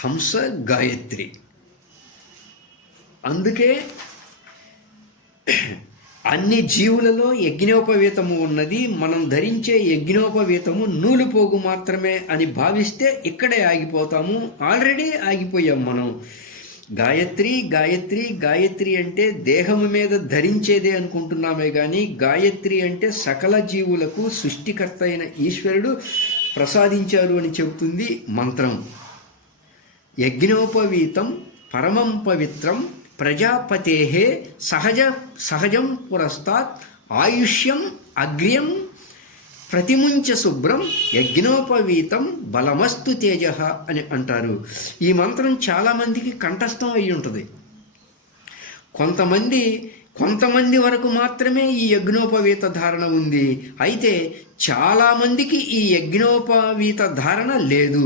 హంస గాయత్రి. అందుకే అన్ని జీవులలో యజ్ఞోపవీతము ఉన్నది. మనం ధరించే యజ్ఞోపవీతము నూలుపోగు మాత్రమే అని భావిస్తే ఇక్కడే ఆగిపోతాము. ఆల్రెడీ ఆగిపోయాం మనం. గాయత్రి గాయత్రి గాయత్రి అంటే దేహము మీద ధరించేదే అనుకుంటున్నామే కానీ గాయత్రి అంటే సకల జీవులకు సృష్టికర్త అయిన ఈశ్వరుడు ప్రసాదించారు అని చెబుతుంది మంత్రం. యజ్ఞోపవీతం పరమం పవిత్రం ప్రజాపతేః సహజం పురస్తాత్ ఆయుష్యం అగ్ర్యం ప్రతిముంచ శుభ్రం యజ్ఞోపవీతం బలమస్తు తేజ అని అంటారు. ఈ మంత్రం చాలామందికి కంఠస్థం అయి ఉంటుంది. కొంతమంది వరకు మాత్రమే ఈ యజ్ఞోపవీత ధారణ ఉంది. అయితే చాలామందికి ఈ యజ్ఞోపవీత ధారణ లేదు.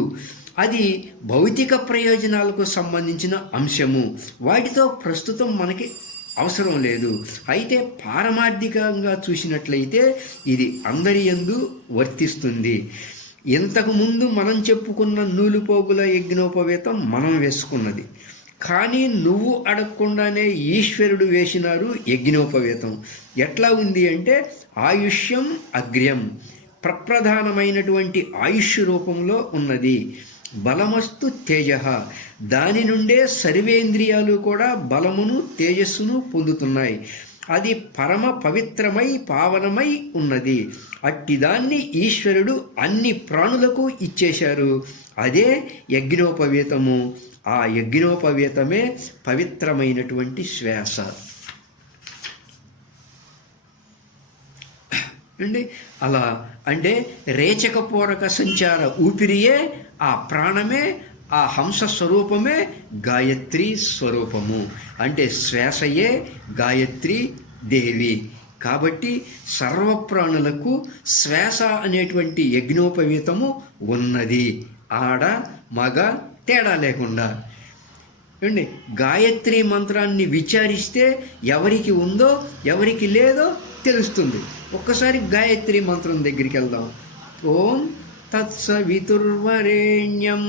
అది భౌతిక ప్రయోజనాలకు సంబంధించిన అంశము. వాటితో ప్రస్తుతం మనకి అవసరం లేదు. అయితే పారమార్థికంగా చూసినట్లయితే ఇది అందరి యందు వర్తిస్తుంది. ఇంతకుముందు మనం చెప్పుకున్న నూలుపోగుల యజ్ఞోపవీతం మనం వేసుకున్నది. కానీ నువ్వు అడగకుండానే ఈశ్వరుడు వేసినారు యజ్ఞోపవీతం. ఎట్లా ఉంది అంటే ఆయుష్యం అగ్ర్యం, ప్రప్రధానమైనటువంటి ఆయుష్ రూపంలో ఉన్నది. బలమస్తు తేజ, దాని నుండే సర్వేంద్రియాలు కూడా బలమును తేజస్సును పొందుతున్నాయి. అది పరమ పవిత్రమై పావనమై ఉన్నది. అట్టిదాన్ని ఈశ్వరుడు అన్ని ప్రాణులకు ఇచ్చేశారు. అదే యజ్ఞోపవీతము. ఆ యజ్ఞోపవీతమే పవిత్రమైనటువంటి శ్వాస అండి. అలా అంటే రేచకపూరక సంచార ఊపిరియే, ఆ ప్రాణమే, ఆ హంస స్వరూపమే గాయత్రి స్వరూపము. అంటే శ్వాసయే గాయత్రి దేవి. కాబట్టి సర్వప్రాణులకు శ్వాస అనేటువంటి యజ్ఞోపవీతము ఉన్నది. ఆడ మగ తేడా లేకుండా. అండి గాయత్రి మంత్రాన్ని విచారిస్తే ఎవరికి ఉందో ఎవరికి లేదో తెలుస్తుంది. ఒక్కసారి గాయత్రి మంత్రం దగ్గరికి వెళ్దాం. ఓం తత్సవితుర్వరేణ్యం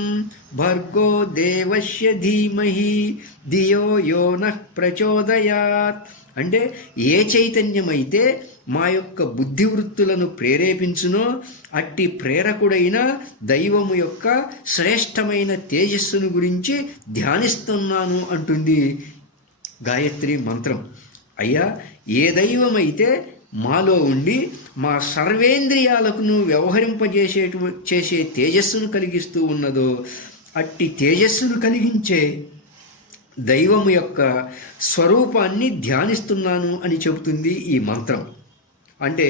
భర్గో దేవస్య ధీమహి ధియో యో నః ప్రచోదయాత్. అంటే ఏ చైతన్యమైతే మా యొక్క బుద్ధివృత్తులను ప్రేరేపించునో అట్టి ప్రేరకుడైన దైవము యొక్క శ్రేష్టమైన తేజస్సును గురించి ధ్యానిస్తున్నాను అంటుంది గాయత్రి మంత్రం. అయ్యా, ఏ దైవమైతే మాలో ఉండి మా సర్వేంద్రియాలకు చేసే తేజస్సును కలిగిస్తూ ఉన్నదో అట్టి తేజస్సును కలిగించే దైవము యొక్క స్వరూపాన్ని ధ్యానిస్తున్నాను అని చెబుతుంది ఈ మంత్రం. అంటే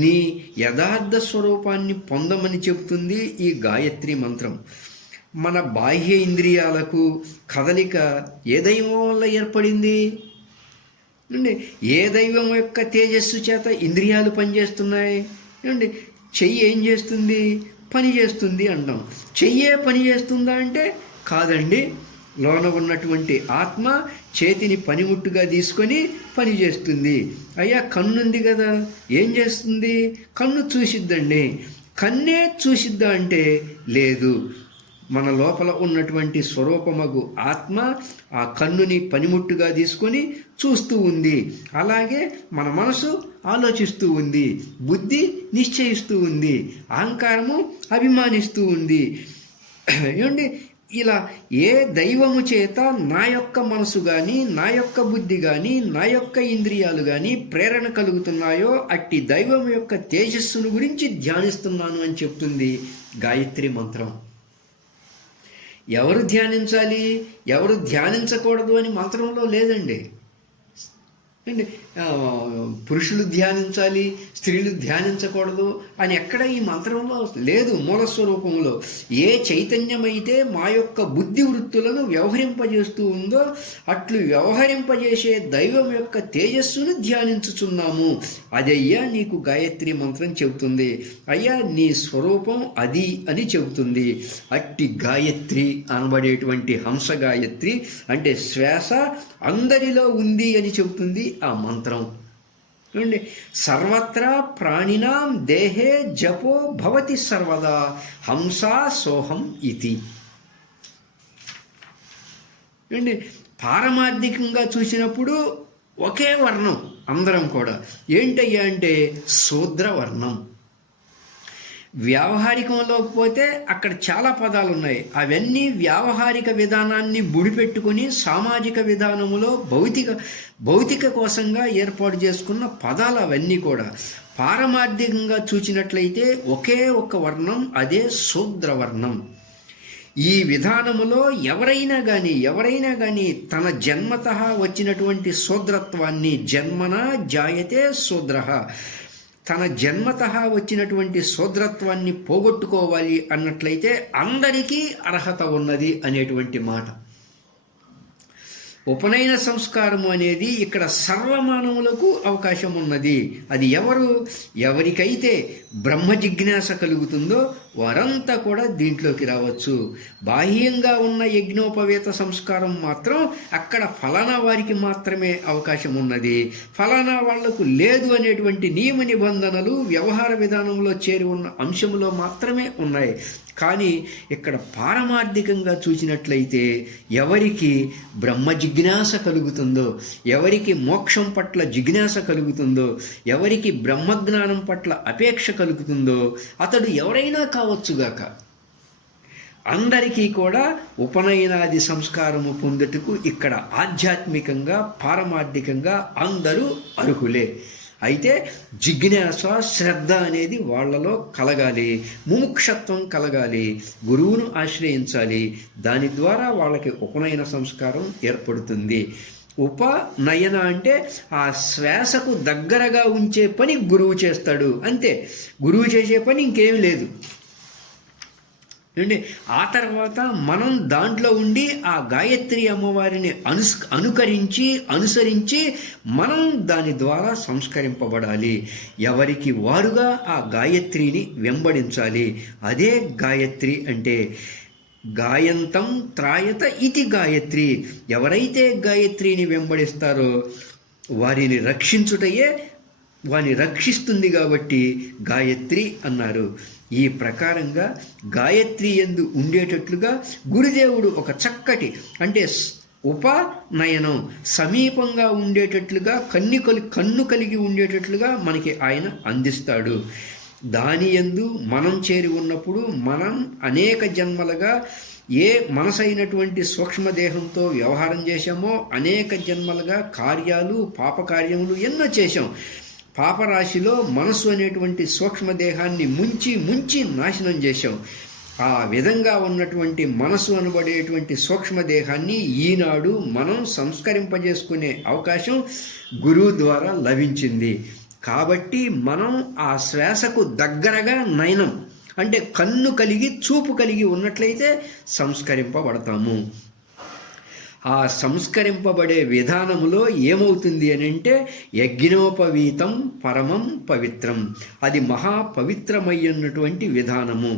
నీ యథార్థ స్వరూపాన్ని పొందమని చెబుతుంది ఈ గాయత్రి మంత్రం. మన బాహ్య ఇంద్రియాలకు కదలిక ఏ దైవం వల్ల ఏర్పడింది? ఏ దైవం యొక్క తేజస్సు చేత ఇంద్రియాలు పనిచేస్తున్నాయి? చెయ్యి ఏం చేస్తుంది? పని చేస్తుంది అంటాం. చెయ్యే పని చేస్తుందా అంటే కాదండి. లోన ఉన్నటువంటి ఆత్మ చేతిని పనిముట్టుగా తీసుకొని పని చేస్తుంది. అయ్యా, కన్నుంది కదా, ఏం చేస్తుంది? కన్ను చూసిద్దండి. కన్నే చూసిద్దా అంటే లేదు. మన లోపల ఉన్నటువంటి స్వరూపమగు ఆత్మ ఆ కన్నుని పనిముట్టుగా తీసుకొని చూస్తూ ఉంది. అలాగే మన మనసు ఆలోచిస్తూ ఉంది, బుద్ధి నిశ్చయిస్తూ ఉంది, అహంకారము అభిమానిస్తూ ఉంది. ఏమండి, ఇలా ఏ దైవము చేత నా యొక్క మనసు కానీ, నా యొక్క బుద్ధి కానీ, నా యొక్క ఇంద్రియాలు కానీ ప్రేరణ కలుగుతున్నాయో అట్టి దైవం యొక్క తేజస్సును గురించి ధ్యానిస్తున్నాను అని చెప్తుంది గాయత్రి మంత్రం. ఎవరు ధ్యానించాలి, ఎవరు ధ్యానించకూడదు అని మంత్రంలో లేదండి. పురుషులు ధ్యానించాలి, స్త్రీలు ధ్యానించకూడదు అని ఎక్కడ ఈ మంత్రంలో లేదు. మూలస్వరూపంలో ఏ చైతన్యమైతే మా యొక్క బుద్ధి వృత్తులను వ్యవహరింపజేస్తూ ఉందో అట్లు వ్యవహరింపజేసే దైవం యొక్క తేజస్సును ధ్యానించుచున్నాము. అదయ్యా నీకు గాయత్రి మంత్రం చెబుతుంది. అయ్యా, నీ స్వరూపం అది అని చెబుతుంది. అట్టి గాయత్రి అనబడేటువంటి హంస గాయత్రి అంటే శ్వాస అందరిలో ఉంది అని చెబుతుంది ఆ మంత్రం. చూడండి, సర్వత్రా ప్రాణినాం దేహే జపో భవతి సర్వదా హంసా సోహం ఇతి. ఏంటి పారమార్థికంగా చూసినప్పుడు ఒకే వర్ణం అందరం కూడా. ఏంటయ్యా అంటే శూద్ర వర్ణం. వ్యావహారికంలోకి పోతే అక్కడ చాలా పదాలు ఉన్నాయి. అవన్నీ వ్యావహారిక విధానాన్ని ముడిపెట్టుకుని సామాజిక విధానములో భౌతిక కోసంగా ఏర్పాటు చేసుకున్న పదాలు అవన్నీ కూడా. పారమార్థికంగా చూసినట్లయితే ఒకే ఒక్క వర్ణం, అదే శూద్రవర్ణం. ఈ విధానములో ఎవరైనా కానీ తన జన్మతః వచ్చినటువంటి శూద్రత్వాన్ని, జన్మన జాయతే శూద్రః, తన జన్మతః వచ్చినటువంటి శూద్రత్వాన్ని పోగొట్టుకోవాలి అన్నట్లయితే అందరికీ అర్హత ఉన్నది అనేటువంటి మాట. ఉపనయన సంస్కారము అనేది ఇక్కడ సర్వమానవులకు అవకాశం ఉన్నది. అది ఎవరికైతే బ్రహ్మ జిజ్ఞాస కలుగుతుందో వారంతా కూడా దీంట్లోకి రావచ్చు. బాహ్యంగా ఉన్న యజ్ఞోపవేత సంస్కారం మాత్రం అక్కడ ఫలానా వారికి మాత్రమే అవకాశం ఉన్నది, ఫలానా వాళ్లకు లేదు అనేటువంటి నియమ నిబంధనలు వ్యవహార విధానంలో చేరి ఉన్న అంశంలో మాత్రమే ఉన్నాయి. కానీ ఇక్కడ పారమార్థికంగా చూసినట్లయితే ఎవరికి బ్రహ్మ జిజ్ఞాస కలుగుతుందో, ఎవరికి మోక్షం పట్ల జిజ్ఞాస కలుగుతుందో, ఎవరికి బ్రహ్మజ్ఞానం పట్ల అపేక్ష కలుగుతుందో అతడు ఎవరైనా కావచ్చుగాక, అందరికీ కూడా ఉపనయనాది సంస్కారము పొందుటకు ఇక్కడ ఆధ్యాత్మికంగా పారమార్థికంగా అందరూ అర్హులే. అయితే జిజ్ఞాస, శ్రద్ధ అనేది వాళ్ళలో కలగాలి, ముముక్షత్వం కలగాలి, గురువును ఆశ్రయించాలి. దాని ద్వారా వాళ్ళకి ఉపనయన సంస్కారం ఏర్పడుతుంది. ఉపనయన అంటే ఆ శ్వాసకు దగ్గరగా ఉంచే పని గురువు చేస్తాడు, అంతే. గురువు చేసే పని ఇంకేం లేదు. అండి ఆ తర్వాత మనం దాంట్లో ఉండి ఆ గాయత్రి అమ్మవారిని అనుసరించి మనం దాని ద్వారా సంస్కరింపబడాలి. ఎవరికి వారుగా ఆ గాయత్రిని వెంబడించాలి. అదే గాయత్రి అంటే. గాయంతం త్రాయత ఇది గాయత్రి. ఎవరైతే గాయత్రిని వెంబడిస్తారో వారిని రక్షించుటయే, వారిని రక్షిస్తుంది కాబట్టి గాయత్రి అన్నారు. ఈ ప్రకారంగా గాయత్రి యందు ఉండేటట్లుగా గురుదేవుడు ఒక చక్కటి అంటే ఉపనయనం సమీపంగా ఉండేటట్లుగా కన్ను కలిగి ఉండేటట్లుగా మనకి ఆయన అందిస్తాడు. దాని యందు మనం చేరి ఉన్నప్పుడు మనం అనేక జన్మలుగా ఏ మనసైనటువంటి సూక్ష్మదేహంతో వ్యవహారం చేశామో అనేక జన్మలుగా కార్యాలు, పాపకార్యములు ఎన్నో చేశాం. పాపరాశిలో మనసు అనేటువంటి సూక్ష్మదేహాన్ని ముంచి నాశనం చేశాం. ఆ విధంగా ఉన్నటువంటి మనసు అనబడేటువంటి సూక్ష్మదేహాన్ని ఈనాడు మనం సంస్కరింపజేసుకునే అవకాశం గురువు ద్వారా లభించింది. కాబట్టి మనం ఆ శ్వాసకు దగ్గరగా నయనం అంటే కన్ను కలిగి చూపు కలిగి ఉన్నట్లయితే సంస్కరింపబడతాము. ఆ సంస్కరింపబడే విధానములో ఏమవుతుంది అని అంటే యజ్ఞోపవీతం పరమం పవిత్రం. అది మహాపవిత్రమయ్యున్నటువంటి విధానము.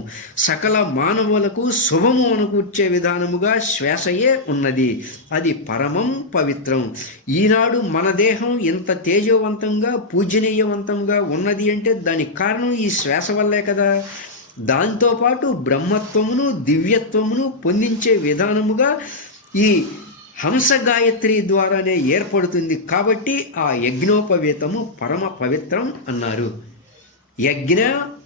సకల మానవులకు శుభము అనుకూర్చే విధానముగా శ్వాసయే ఉన్నది. అది పరమం పవిత్రం. ఈనాడు మన దేహం ఎంత తేజవంతంగా పూజనీయవంతంగా ఉన్నది అంటే దానికి కారణం ఈ శ్వాస వల్లే కదా. దాంతోపాటు బ్రహ్మత్వమును దివ్యత్వమును పొందించే విధానముగా ఈ హంస గాయత్రి ద్వారానే ఏర్పడుతుంది. కాబట్టి ఆ యజ్ఞోపవేతము పరమ పవిత్రం అన్నారు. యజ్ఞ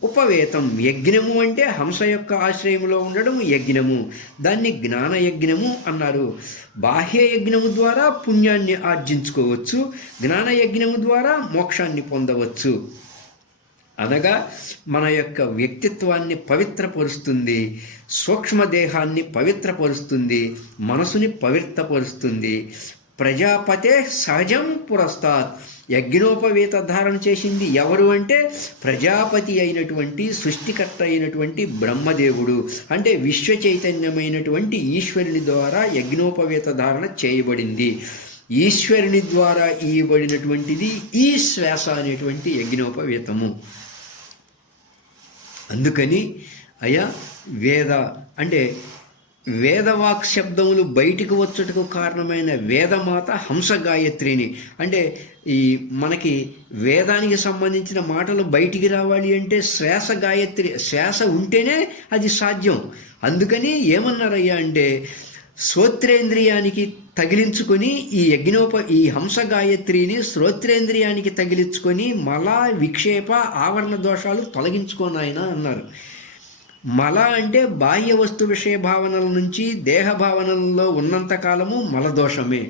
ఉపవేతం. యజ్ఞము అంటే హంస యొక్క ఆశ్రయంలో ఉండడం యజ్ఞము. దాన్ని జ్ఞాన యజ్ఞము అన్నారు. బాహ్య యజ్ఞము ద్వారా పుణ్యాన్ని ఆర్జించుకోవచ్చు, జ్ఞాన యజ్ఞము ద్వారా మోక్షాన్ని పొందవచ్చు. అనగా మన యొక్క వ్యక్తిత్వాన్ని పవిత్రపరుస్తుంది, సూక్ష్మదేహాన్ని పవిత్రపరుస్తుంది, మనసుని పవిత్రపరుస్తుంది. ప్రజాపతే సహజం పురస్తాత్. యజ్ఞోపవేత ధారణ చేసింది ఎవరు అంటే ప్రజాపతి అయినటువంటి సృష్టికర్త అయినటువంటి బ్రహ్మదేవుడు. అంటే విశ్వ చైతన్యమైనటువంటి ఈశ్వరుని ద్వారా యజ్ఞోపవేత ధారణ చేయబడింది. ఈశ్వరుని ద్వారా ఇవ్వబడినటువంటిది ఈ శ్వాస అనేటువంటి యజ్ఞోపవేతము. అందుకని వేద అంటే వేదవాక్ శబ్దములు బయటికి వచ్చుటకు కారణమైన వేదమాత హంస గాయత్రిని అంటే మనకి వేదానికి సంబంధించిన మాటలు బయటికి రావాలి అంటే శ్వాస గాయత్రి, శ్వాస ఉంటేనే అది సాధ్యం. అందుకని ఏమన్నారయ్యా అంటే శ్రోత్రేంద్రియానికి తగిలించుకొని ఈ హంస గాయత్రిని శ్రోత్రేంద్రియానికి తగిలించుకొని మల విక్షేప ఆవరణ దోషాలు తొలగించుకోనాయన అన్నారు. మల అంటే బాహ్య వస్తు విషయ భావనల నుంచి దేహ భావనలలో ఉన్నంతకాలము మలదోషమే.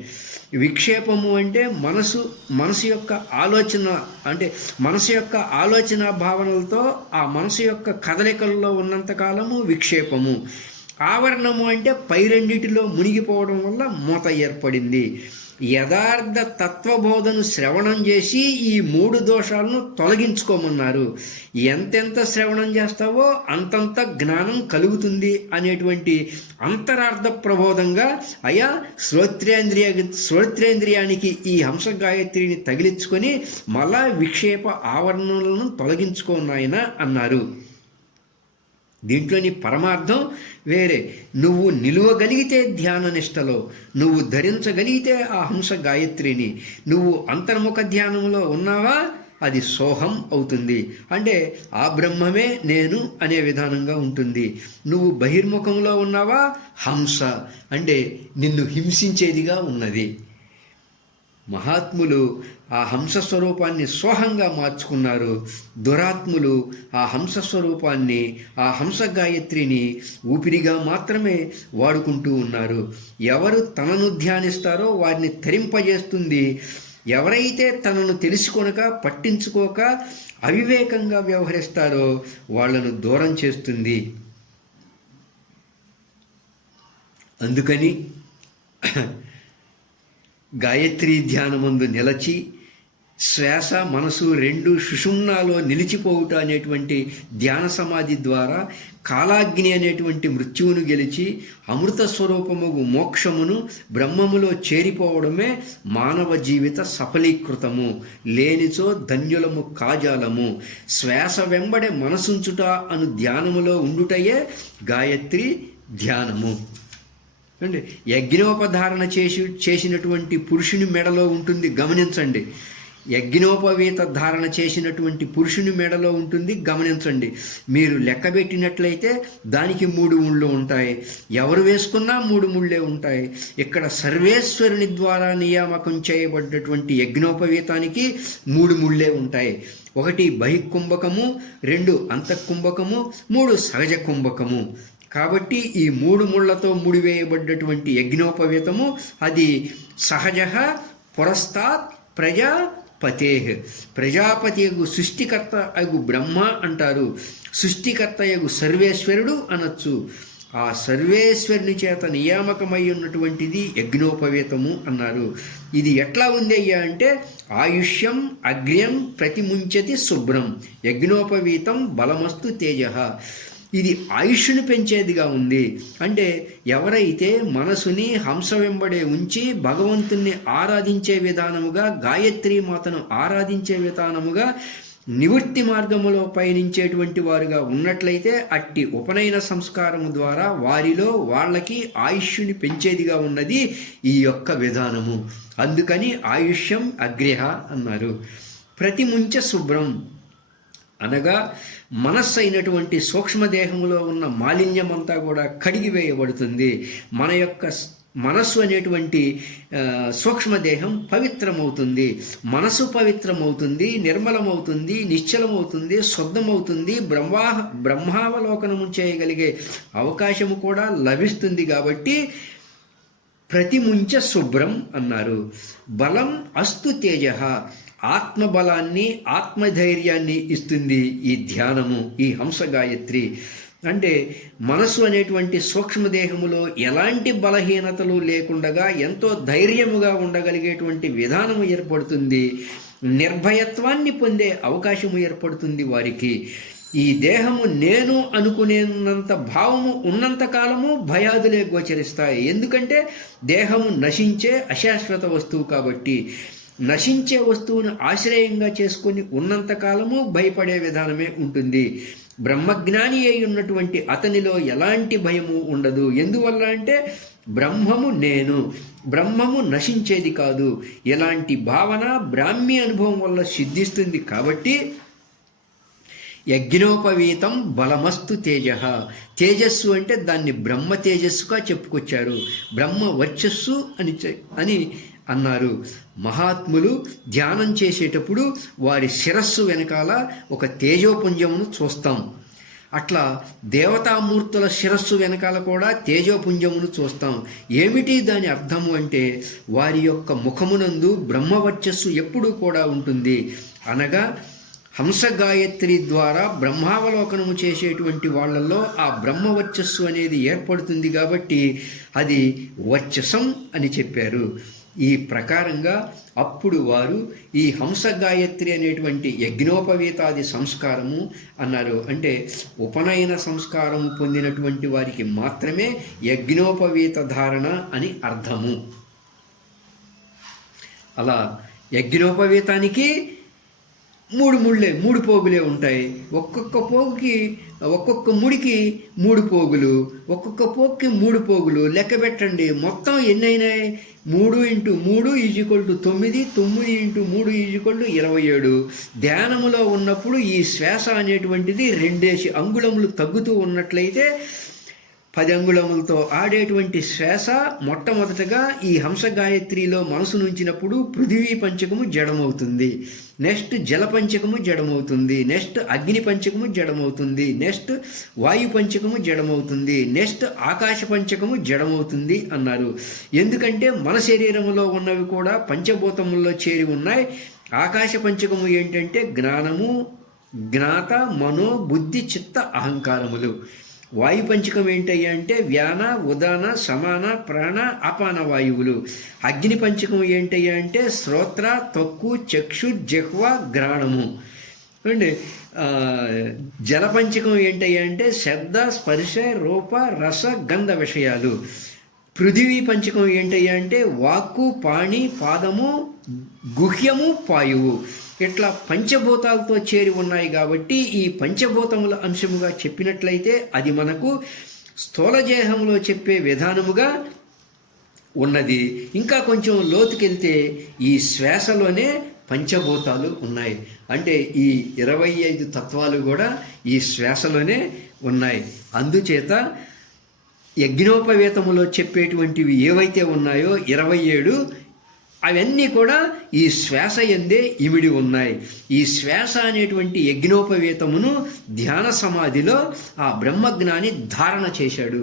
విక్షేపము అంటే మనసు యొక్క ఆలోచన, అంటే మనసు యొక్క ఆలోచన భావనలతో ఆ మనసు యొక్క కదలికల్లో ఉన్నంతకాలము విక్షేపము. ఆవరణము అంటే పై రెండిటిలో మునిగిపోవడం వల్ల మూత ఏర్పడింది. యథార్థ తత్వబోధను శ్రవణం చేసి ఈ 3 దోషాలను తొలగించుకోమన్నారు. ఎంతెంత శ్రవణం చేస్తావో అంతంత జ్ఞానం కలుగుతుంది అనేటువంటి అంతరార్థ ప్రబోధంగా అయా శ్రోత్రేంద్రియానికి ఈ హంస గాయత్రిని తగిలించుకొని మళ్ళా విక్షేప ఆవరణలను తొలగించుకోనాయన అన్నారు. దీంట్లోని పరమార్థం వేరే. నువ్వు నిలువగలిగితే ధ్యాన నిష్టలో, నువ్వు ధరించగలిగితే ఆ హంస గాయత్రిని, నువ్వు అంతర్ముఖ ధ్యానంలో ఉన్నావా అది సోహం అవుతుంది. అంటే ఆ బ్రహ్మమే నేను అనే విధానంగా ఉంటుంది. నువ్వు బహిర్ముఖంలో ఉన్నావా హంస అంటే నిన్ను హింసించేదిగా ఉన్నది. మహాత్ములు ఆ హంస స్వరూపాన్ని సోహంగా మార్చుకున్నారు. దురాత్ములు ఆ హంస స్వరూపాన్ని, ఆ హంస గాయత్రిని ఊపిరిగా మాత్రమే వాడుకుంటూ ఉన్నారు. ఎవరు తనను ధ్యానిస్తారో వారిని తరింపజేస్తుంది. ఎవరైతే తనను తెలుసుకొనక పట్టించుకోక అవివేకంగా వ్యవహరిస్తారో వాళ్లను దూరం చేస్తుంది. అందుకని గాయత్రీ ధ్యానమందు నిలచి శ్వాస మనసు 2 సుషుమ్నాలో నిలిచిపోవుట అనేటువంటి ధ్యాన సమాధి ద్వారా కాలాగ్ని అనేటువంటి మృత్యువును గెలిచి అమృత స్వరూపముగు మోక్షమును బ్రహ్మములో చేరిపోవడమే మానవ జీవిత సఫలీకృతము. లేనిచో ధన్యులము కాజాలము. శ్వాస వెంబడే మనసుంచుట అను ధ్యానములో ఉండుటయే గాయత్రి ధ్యానము. అంటే యజ్ఞోపధారణ చేసినటువంటి పురుషుని మెడలో ఉంటుంది, గమనించండి. యజ్ఞోపవీత ధారణ చేసినటువంటి పురుషుని మెడలో ఉంటుంది, గమనించండి. మీరు లెక్కబెట్టినట్లయితే దానికి 3 ముళ్ళు ఉంటాయి. ఎవరు వేసుకున్నా 3 ముళ్ళే ఉంటాయి. ఇక్కడ సర్వేశ్వరుని ద్వారా నియామకం చేయబడ్డటువంటి యజ్ఞోపవీతానికి 3 ముళ్ళే ఉంటాయి. 1 బహికుంభకము, 2 అంతఃకుంభకము, 3 సహజ కుంభకము. కాబట్టి ఈ 3 ముళ్లతో ముడివేయబడ్డటువంటి యజ్ఞోపవీతము అది సహజ పురస్తాత్ ప్రజాపతే. ప్రజాపతి యగు సృష్టికర్త అగు బ్రహ్మ అంటారు. సృష్టికర్త యగు సర్వేశ్వరుడు అనొచ్చు. ఆ సర్వేశ్వరుని చేత నియామకమై ఉన్నటువంటిది యజ్ఞోపవీతము అన్నారు. ఇది ఎట్లా ఉంది అయ్యా అంటే ఆయుష్యం అగ్ర్యం ప్రతిముంచతి శుభ్రం యజ్ఞోపవీతం బలమస్తు తేజ. ఇది ఆయుష్ను పెంచేదిగా ఉంది. అంటే ఎవరైతే మనసుని హంస వెంబడే ఉంచి భగవంతుణ్ణి ఆరాధించే విధానముగా, గాయత్రీ మాతను ఆరాధించే విధానముగా నివృత్తి మార్గములో పయనించేటువంటి వారుగా ఉన్నట్లయితే అట్టి ఉపనయన సంస్కారము ద్వారా వాళ్ళకి ఆయుష్ని పెంచేదిగా ఉన్నది ఈ యొక్క విధానము. అందుకని ఆయుష్యం అగ్రహ అన్నారు. ప్రతిముంచ శుభ్రం అనగా మనస్సు అయినటువంటి సూక్ష్మదేహంలో ఉన్న మాలిన్యమంతా కూడా కడిగివేయబడుతుంది. మన యొక్క మనస్సు అనేటువంటి సూక్ష్మదేహం పవిత్రమవుతుంది. మనసు పవిత్రమవుతుంది, నిర్మలమవుతుంది, నిశ్చలమవుతుంది, శుద్ధమవుతుంది. బ్రహ్మావలోకనము చేయగలిగే అవకాశము కూడా లభిస్తుంది. కాబట్టి ప్రతిముంచ శుభ్రం అన్నారు. బలం అస్తు తేజ. ఆత్మబలాన్ని, ఆత్మధైర్యాన్ని ఇస్తుంది ఈ ధ్యానము, ఈ హంస గాయత్రి. అంటే మనసు అనేటువంటి సూక్ష్మదేహములో ఎలాంటి బలహీనతలు లేకుండగా ఎంతో ధైర్యముగా ఉండగలిగేటువంటి విధానము ఏర్పడుతుంది. నిర్భయత్వాన్ని పొందే అవకాశము ఏర్పడుతుంది వారికి. ఈ దేహము నేను అనుకునేంత భావము ఉన్నంతకాలము భయాదులే గోచరిస్తాయి. ఎందుకంటే దేహము నశించే అశాశ్వత వస్తువు కాబట్టి. నశించే వస్తువును ఆశ్రయంగా చేసుకొని ఉన్నంతకాలము భయపడే విధానమే ఉంటుంది. బ్రహ్మజ్ఞాని అయి ఉన్నటువంటి అతనిలో ఎలాంటి భయము ఉండదు. ఎందువల్ల అంటే బ్రహ్మము నేను, బ్రహ్మము నశించేది కాదు. ఎలాంటి భావన బ్రాహ్మీ అనుభవం వల్ల సిద్ధిస్తుంది. కాబట్టి యజ్ఞోపవీతం బలమస్తు తేజ. తేజస్సు అంటే దాన్ని బ్రహ్మ తేజస్సుగా చెప్పుకొచ్చారు, బ్రహ్మ వర్చస్సు అని అన్నారు. మహాత్ములు ధ్యానం చేసేటప్పుడు వారి శిరస్సు వెనకాల ఒక తేజోపుంజమును చూస్తాం. అట్లా దేవతామూర్తుల శిరస్సు వెనకాల కూడా తేజోపుంజమును చూస్తాం. ఏమిటి దాని అర్థము అంటే వారి యొక్క ముఖమునందు బ్రహ్మవర్చస్సు ఎప్పుడూ కూడా ఉంటుంది. అనగా హంస గాయత్రి ద్వారా బ్రహ్మావలోకనము చేసేటువంటి వాళ్ళల్లో ఆ బ్రహ్మవర్చస్సు అనేది ఏర్పడుతుంది కాబట్టి అది వర్చసం అని చెప్పారు. ఈ ప్రకారంగా అప్పుడు వారు ఈ హంస గాయత్రి అనేటువంటి యజ్ఞోపవీతాది సంస్కారము అన్నారు. అంటే ఉపనయన సంస్కారము పొందినటువంటి వారికి మాత్రమే యజ్ఞోపవీత ధారణ అని అర్థము. అలా యజ్ఞోపవీతానికి 3 పోగులే ఉంటాయి. ఒక్కొక్క ముడికి 3 పోగులు, ఒక్కొక్క పోగుకి 3 పోగులు. లెక్క పెట్టండి, మొత్తం ఎన్ని అయినాయి? 3 × 3 = 9, 9 × 3 = 27. ధ్యానములో ఉన్నప్పుడు ఈ శ్వాస అనేటువంటిది 2 అంగుళములు తగ్గుతూ ఉన్నట్లయితే 10 అంగుళములతో ఆడేటువంటి శ్వాస మొట్టమొదటగా ఈ హంస గాయత్రిలో మనసు నుంచినప్పుడు పృథివీ పంచకము జడమవుతుంది, నెక్స్ట్ జల పంచకము జడమవుతుంది, నెక్స్ట్ అగ్ని పంచకము జడమవుతుంది, నెక్స్ట్ వాయు పంచకము జడమవుతుంది, నెక్స్ట్ ఆకాశ పంచకము జడమవుతుంది అన్నారు. ఎందుకంటే మన శరీరంలో ఉన్నవి కూడా పంచభూతముల్లో చేరి ఉన్నాయి. ఆకాశ పంచకము ఏంటంటే జ్ఞానము, జ్ఞాత, మనో, బుద్ధి, చిత్త, అహంకారములు. వాయు పంచకం ఏంటయ్యా అంటే వ్యాన, ఉదాన, సమాన, ప్రాణ, అపాన వాయువులు. అగ్ని పంచకం ఏంటయ్యా అంటే శ్రోత్ర, త్వక్కు, చక్షు, జిహ్వ, ఘ్రాణము. అండి జల పంచకం ఏంటయ్యా అంటే శబ్ద, స్పర్శ, రూప, రస, గంధ విషయాలు. పృథివీ పంచకం ఏంటయ్యా అంటే వాక్కు, పాణి, పాదము, గుహ్యము, పాయువు. ఇట్లా పంచభూతాలతో చేరి ఉన్నాయి కాబట్టి ఈ పంచభూతముల అంశముగా చెప్పినట్లయితే అది మనకు స్థూలదేహంలో చెప్పే విధానముగా ఉన్నది. ఇంకా కొంచెం లోతుకెళ్తే ఈ శ్వాసలోనే పంచభూతాలు ఉన్నాయి. అంటే ఈ 25 తత్వాలు కూడా ఈ శ్వాసలోనే ఉన్నాయి. అందుచేత యజ్ఞోపవేతములో చెప్పేటువంటివి ఏవైతే ఉన్నాయో 27 అవన్నీ కూడా ఈ శ్వాస యందే ఇమిడి ఉన్నాయి. ఈ శ్వాస అనేటువంటి యజ్ఞోపవేతమును ధ్యాన సమాధిలో ఆ బ్రహ్మజ్ఞాని ధారణ చేశాడు.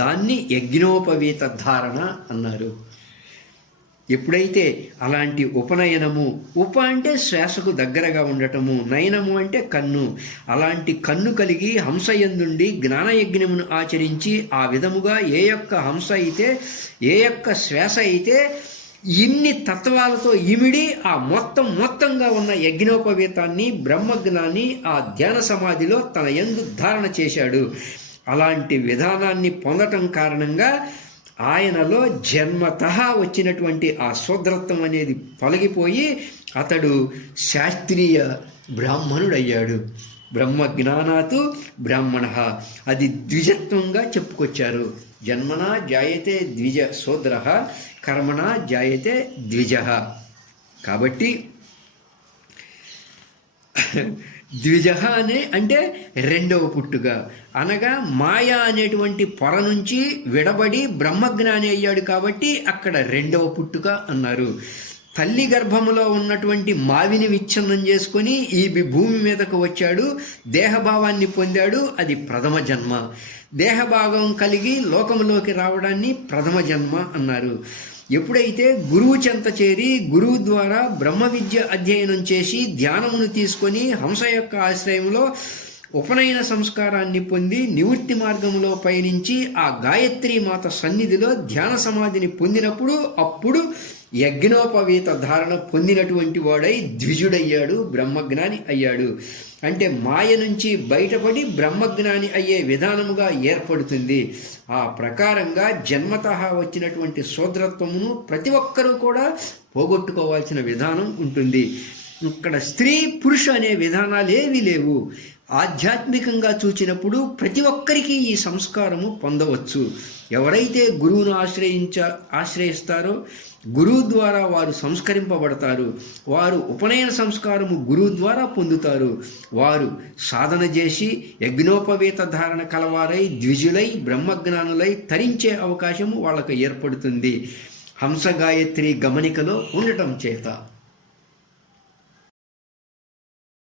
దాన్ని యజ్ఞోపవేత ధారణ అన్నారు. ఎప్పుడైతే అలాంటి ఉపనయనము, అంటే శ్వాసకు దగ్గరగా ఉండటము, నయనము అంటే కన్ను, అలాంటి కన్ను కలిగి హంసయందుండి జ్ఞానయజ్ఞమును ఆచరించి ఆ విధముగా ఏ యొక్క హంస అయితే, ఏ యొక్క శ్వాస అయితే ఇన్ని తత్వాలతో ఇమిడి ఆ మొత్తంగా ఉన్న యజ్ఞోపవేతాన్ని, బ్రహ్మజ్ఞాన్ని ఆ ధ్యాన సమాధిలో తన యందు ధారణ చేశాడు. అలాంటి విధానాన్ని పొందటం కారణంగా ఆయనలో జన్మతః వచ్చినటువంటి ఆ శూద్రత్వం అనేది తొలగిపోయి అతడు శాస్త్రీయ బ్రాహ్మణుడయ్యాడు. బ్రహ్మజ్ఞానాతు బ్రాహ్మణ, అది ద్విజత్వంగా చెప్పుకొచ్చారు. జన్మనా జాయతే ద్విజ శూద్ర, కర్మణా జాయతే ద్విజ. కాబట్టి ద్విజ అంటే 2వ పుట్టుక. అనగా మాయ అనేటువంటి పొర నుంచి విడబడి బ్రహ్మజ్ఞాని అయ్యాడు కాబట్టి అక్కడ 2వ పుట్టుక అన్నారు. తల్లి గర్భములో ఉన్నటువంటి మావిని విచ్ఛిన్నం చేసుకొని ఈ భూమి మీదకు వచ్చాడు, దేహభావాన్ని పొందాడు, అది ప్రథమ జన్మ. దేహభావం కలిగి లోకములోకి రావడాన్ని ప్రథమ జన్మ అన్నారు. ఎప్పుడైతే గురువు చెంత చేరి గురువు ద్వారా బ్రహ్మ విద్య అధ్యయనం చేసి ధ్యానమును తీసుకొని హంస యొక్క ఆశ్రయంలో ఉపనయన సంస్కారాన్ని పొంది నివృత్తి మార్గంలో పయనించి ఆ గాయత్రీ మాత సన్నిధిలో ధ్యాన సమాధిని పొందినప్పుడు అప్పుడు యజ్ఞోపవీత ధారణ పొందినటువంటి వాడై ద్విజుడయ్యాడు, బ్రహ్మజ్ఞాని అయ్యాడు. అంటే మాయ నుంచి బయటపడి బ్రహ్మజ్ఞాని అయ్యే విధానముగా ఏర్పడుతుంది. ఆ ప్రకారంగా జన్మతః వచ్చినటువంటి శూద్రత్వమును ప్రతి ఒక్కరూ కూడా పోగొట్టుకోవాల్సిన విధానం ఉంటుంది. ఇక్కడ స్త్రీ పురుష అనే విధానాలు ఏవీ లేవు. ఆధ్యాత్మికంగా చూచినప్పుడు ప్రతి ఒక్కరికి ఈ సంస్కారము పొందవచ్చు. ఎవరైతే గురువును ఆశ్రయిస్తారో గురువు ద్వారా వారు సంస్కరింపబడతారు. వారు ఉపనయన సంస్కారము గురువు ద్వారా పొందుతారు. వారు సాధన చేసి యజ్ఞోపవేత ధారణ కలవారై ద్విజులై బ్రహ్మజ్ఞానులై తరించే అవకాశము వాళ్ళకు ఏర్పడుతుంది హంస గాయత్రి గమనికలో ఉండటం చేత.